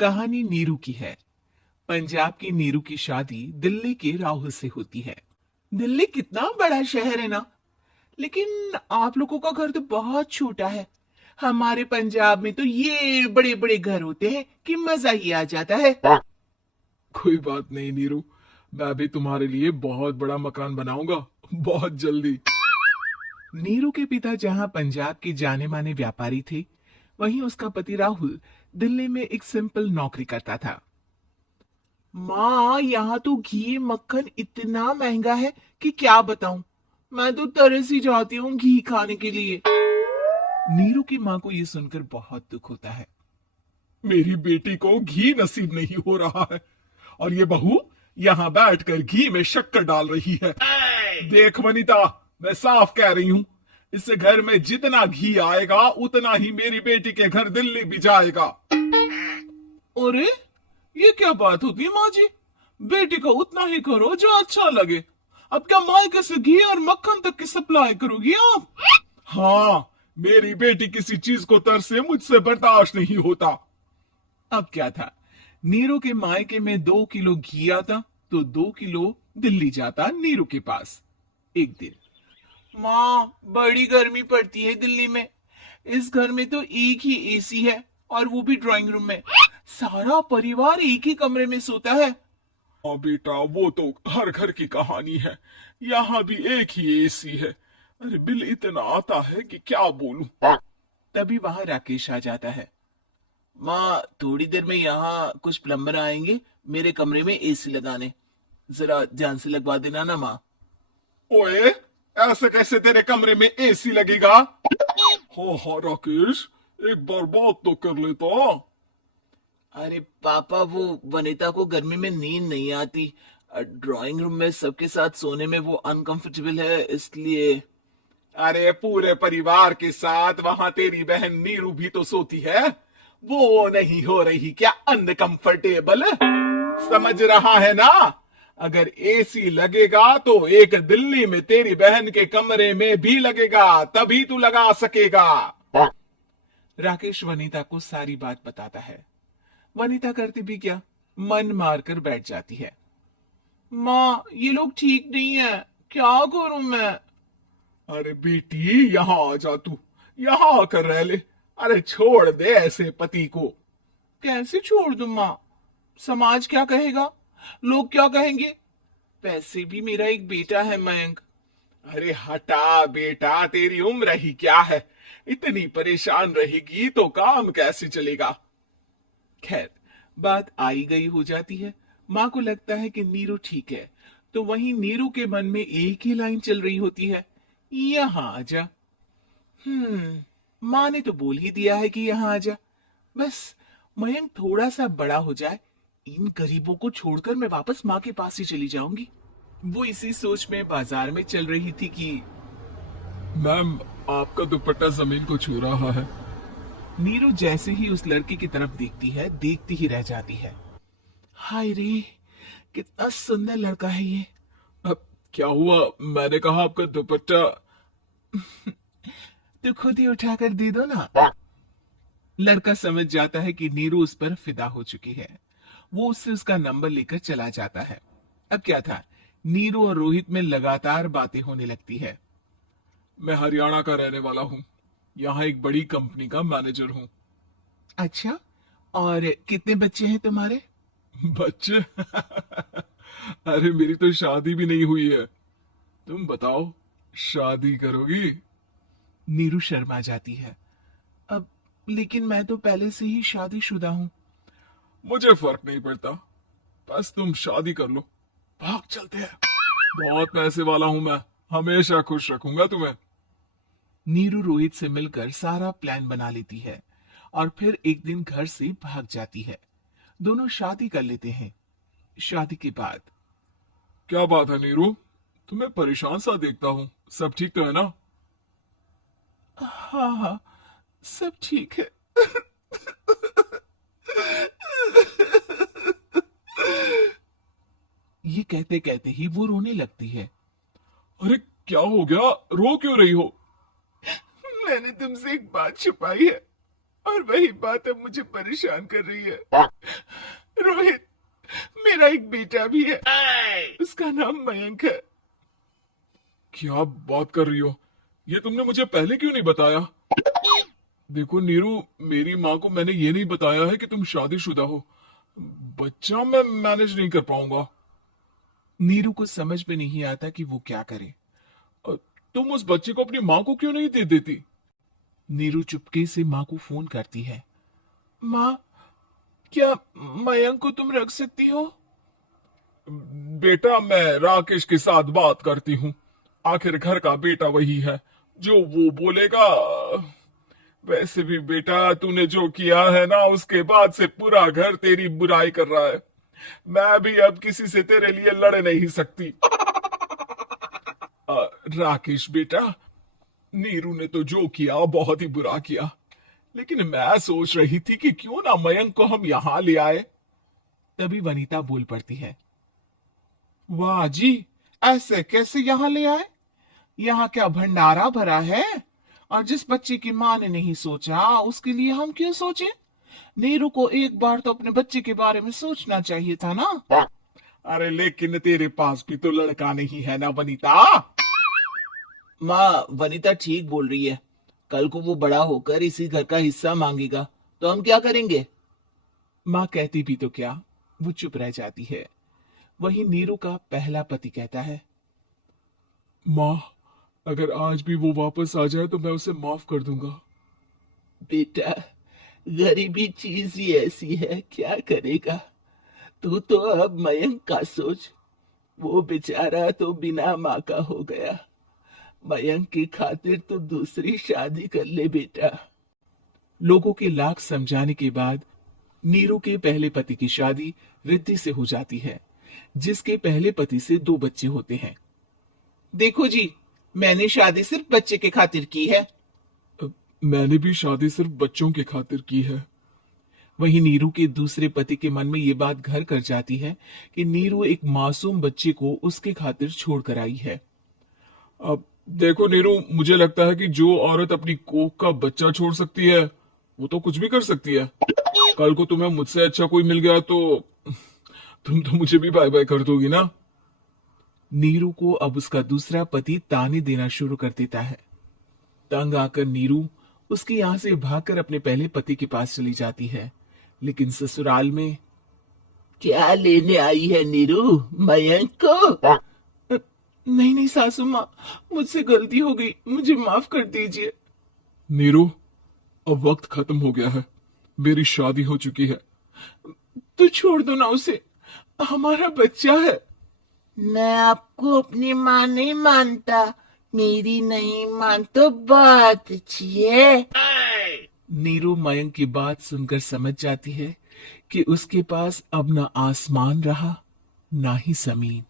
कहानी नीरू की है। पंजाब की नीरू की शादी दिल्ली के राहुल से होती है। दिल्ली कितना बड़ा शहर है ना, लेकिन आप लोगों का घर तो बहुत छोटा है। हमारे पंजाब में तो ये बड़े बड़े घर होते हैं कि मजा ही आ जाता है। कोई बात नहीं नीरू, मैं भी तुम्हारे लिए बहुत बड़ा मकान बनाऊंगा, बहुत जल्दी। नीरू के पिता जहां पंजाब के जाने माने व्यापारी थे, वहीं उसका पति राहुल दिल्ली में एक सिंपल नौकरी करता था। माँ, यहाँ तो घी मक्खन इतना महंगा है कि क्या बताऊं। मैं तो तरस ही जाती हूँ घी खाने के लिए। नीरू की माँ को ये सुनकर बहुत दुख होता है। मेरी बेटी को घी नसीब नहीं हो रहा है और ये बहू यहाँ बैठकर घी में शक्कर डाल रही है। देख वनिता, मैं साफ कह रही हूँ, इस घर में जितना घी आएगा उतना ही मेरी बेटी के घर दिल्ली भी जाएगा। अरे, ये क्या बात होती है माँ जी? बेटी को उतना ही करो जो अच्छा लगे। अब क्या मायके से घी और मक्खन तक की सप्लाई करोगी आप? हाँ, मेरी बेटी किसी चीज को तरसे मुझसे बर्दाश्त नहीं होता। अब क्या था, नीरू के मायके में 2 किलो घी आता तो 2 किलो दिल्ली जाता नीरू के पास। एक दिन, माँ, बड़ी गर्मी पड़ती है दिल्ली में। इस घर में तो एक ही एसी है, और वो भी ड्राइंग रूम में। सारा परिवार एक ही कमरे में सोता है। हाँ बेटा, वो तो हर घर की कहानी है। यहाँ भी एक ही एसी है। अरे बिल इतना आता है कि क्या बोलूं। तभी वहां राकेश आ जाता है। माँ, थोड़ी देर में यहाँ कुछ प्लम्बर आएंगे मेरे कमरे में एसी लगाने। जरा ध्यान से लगवा देना ना माँ। ओए, ऐसे कैसे तेरे कमरे में एसी लगेगा? हाँ हाँ राकेश, एक बार बात तो कर लेता। अरे पापा, वो वनिता को गर्मी में नींद नहीं आती। ड्राइंग रूम में सबके साथ सोने में वो अनकंफर्टेबल है, इसलिए। अरे पूरे परिवार के साथ वहां तेरी बहन नीरू भी तो सोती है। वो नहीं हो रही क्या अनकंफर्टेबल? समझ रहा है ना? अगर एसी लगेगा तो एक दिल्ली में तेरी बहन के कमरे में भी लगेगा, तभी तू लगा सकेगा। राकेश वनिता को सारी बात बताता है। वनिता करती भी क्या, मन मारकर बैठ जाती है। माँ, ये लोग ठीक नहीं है, क्या करूं मैं? अरे बेटी, यहाँ आ जा तू, यहाँ आकर रह ले। अरे छोड़ दे ऐसे पति को। कैसे छोड़ दूं माँ? समाज क्या कहेगा, लोग क्या कहेंगे? वैसे भी मेरा एक बेटा है मयंक। अरे हटा बेटा, तेरी उम्र ही क्या है? इतनी परेशान रहेगी तो काम कैसे चलेगा? खैर, बात आई गई हो जाती है। माँ को लगता है कि नीरू ठीक है, तो वहीं नीरू के मन में एक ही लाइन चल रही होती है, यहाँ आजा। माँ ने तो बोल ही दिया है कि यहाँ आजा। बस मयंक थोड़ा सा बड़ा हो जाए, इन गरीबों को छोड़कर मैं वापस माँ के पास ही चली जाऊंगी। वो इसी सोच में बाजार में चल रही थी कि मैम, आपका दुपट्टा जमीन को छू रहा है। नीरू जैसे ही उस लड़के की तरफ देखती है, देखती ही रह जाती है। हाय रे, कितना सुंदर लड़का है ये। अब क्या हुआ? मैंने कहा आपका दुपट्टा। तो खुद ही उठाकर दे दो ना। लड़का समझ जाता है कि नीरू उस पर फिदा हो चुकी है। वो उससे उसका नंबर लेकर चला जाता है। अब क्या था, नीरू और रोहित में लगातार बातें होने लगती है। मैं हरियाणा का रहने वाला हूँ, यहाँ एक बड़ी कंपनी का मैनेजर हूँ। अच्छा, और कितने बच्चे हैं तुम्हारे? बच्चे? अरे मेरी तो शादी भी नहीं हुई है। तुम बताओ, शादी करोगी? नीरू शर्मा जाती है। अब लेकिन मैं तो पहले से ही शादीशुदा हूँ। मुझे फर्क नहीं पड़ता, बस तुम शादी कर लो। भाग चलते हैं, बहुत पैसे वाला हूं मैं, हमेशा खुश रखूंगा तुम्हें। नीरू रोहित से मिलकर सारा प्लान बना लेती है और फिर एक दिन घर से भाग जाती है। दोनों शादी कर लेते हैं। शादी के बाद, क्या बात है नीरू, तुम्हें परेशान सा देखता हूँ, सब ठीक तो है ना? हाँ हाँ, सब ठीक है। ये कहते कहते ही वो रोने लगती है। अरे क्या हो गया, रो क्यों रही हो? मैंने तुमसे एक बात छुपाई है, और वही बात अब मुझे परेशान कर रही है। रोहित, मेरा एक बेटा भी है, उसका नाम मयंक है। क्या बात कर रही हो? ये तुमने मुझे पहले क्यों नहीं बताया? देखो नीरू, मेरी माँ को मैंने ये नहीं बताया है कि तुम शादीशुदा हो। बच्चा मैं मैनेज नहीं कर पाऊंगा। नीरू को समझ में नहीं आता कि वो क्या करे। अ, तुम उस बच्चे को अपनी माँ को क्यों नहीं दे देती? नीरू चुपके से माँ को फोन करती है। माँ, क्या मयंक को तुम रख सकती हो? बेटा, मैं राकेश के साथ बात करती हूँ। आखिर घर का बेटा वही है, जो वो बोलेगा। वैसे भी बेटा, तूने जो किया है ना, उसके बाद से पूरा घर तेरी बुराई कर रहा है। मैं भी अब किसी से तेरे लिए लड़ नहीं सकती। राकेश बेटा, नीरू ने तो जो किया बहुत ही बुरा किया, लेकिन मैं सोच रही थी कि क्यों ना मयंक को हम यहां ले आए। तभी वनीता बोल पड़ती है। वाह जी, ऐसे कैसे यहां ले आए? यहाँ क्या भंडारा भरा है? और जिस बच्चे की माँ ने नहीं सोचा, उसके लिए हम क्यों सोचे? नीरू को एक बार तो अपने बच्चे के बारे में सोचना चाहिए था ना। अरे लेकिन तेरे पास भी तो लड़का नहीं है ना वनीता। माँ, वनीता ठीक बोल रही है। कल को वो बड़ा होकर इसी घर का हिस्सा मांगेगा, तो हम क्या करेंगे? माँ कहती भी तो क्या, वो चुप रह जाती है। वही नीरू का पहला पति कहता है। माँ, अगर आज भी वो वापस आ जाए तो मैं उसे माफ कर दूंगा। बेटा, गरीबी चीज ही ऐसी है, क्या करेगा। तू तो अब मयंक का सोच। वो बेचारा तो बिना माँ का हो गया। मयंक की खातिर तो दूसरी शादी कर ले बेटा। लोगों के लाख समझाने के बाद नीरू के पहले पति की शादी रिद्धि से हो जाती है, जिसके पहले पति से 2 बच्चे होते हैं। देखो जी, मैंने शादी सिर्फ बच्चे के खातिर की है। मैंने भी शादी सिर्फ बच्चों के खातिर की है। वहीं नीरू के दूसरे पति के मन में ये बात घर कर जाती है कि नीरू एक मासूम बच्चे को उसके खातिर छोड़ कर आई है। अब देखो नीरू, मुझे लगता है कि जो औरत अपनी कोख का बच्चा छोड़ सकती है, वो तो कुछ भी कर सकती है। कल को तुम्हें मुझसे अच्छा कोई मिल गया तो तुम तो मुझे भी बाय बाय कर दोगी ना। नीरू को अब उसका दूसरा पति ताने देना शुरू कर देता है। तंग आकर नीरू उसके यहां से भागकर अपने पहले पति के पास चली जाती है, लेकिन ससुराल में क्या लेने आई है नीरू, मयंक को? नहीं नहीं सासू माँ, मुझसे गलती हो गई, मुझे माफ कर दीजिए। नीरू, अब वक्त खत्म हो गया है। मेरी शादी हो चुकी है। तो छोड़ दो ना उसे, हमारा बच्चा है। मैं आपको अपनी माँ नहीं मानता। मेरी नहीं मान तो बात अच्छी है। नीरू मयंक की बात सुनकर समझ जाती है कि उसके पास अब ना आसमान रहा, ना ही जमीन।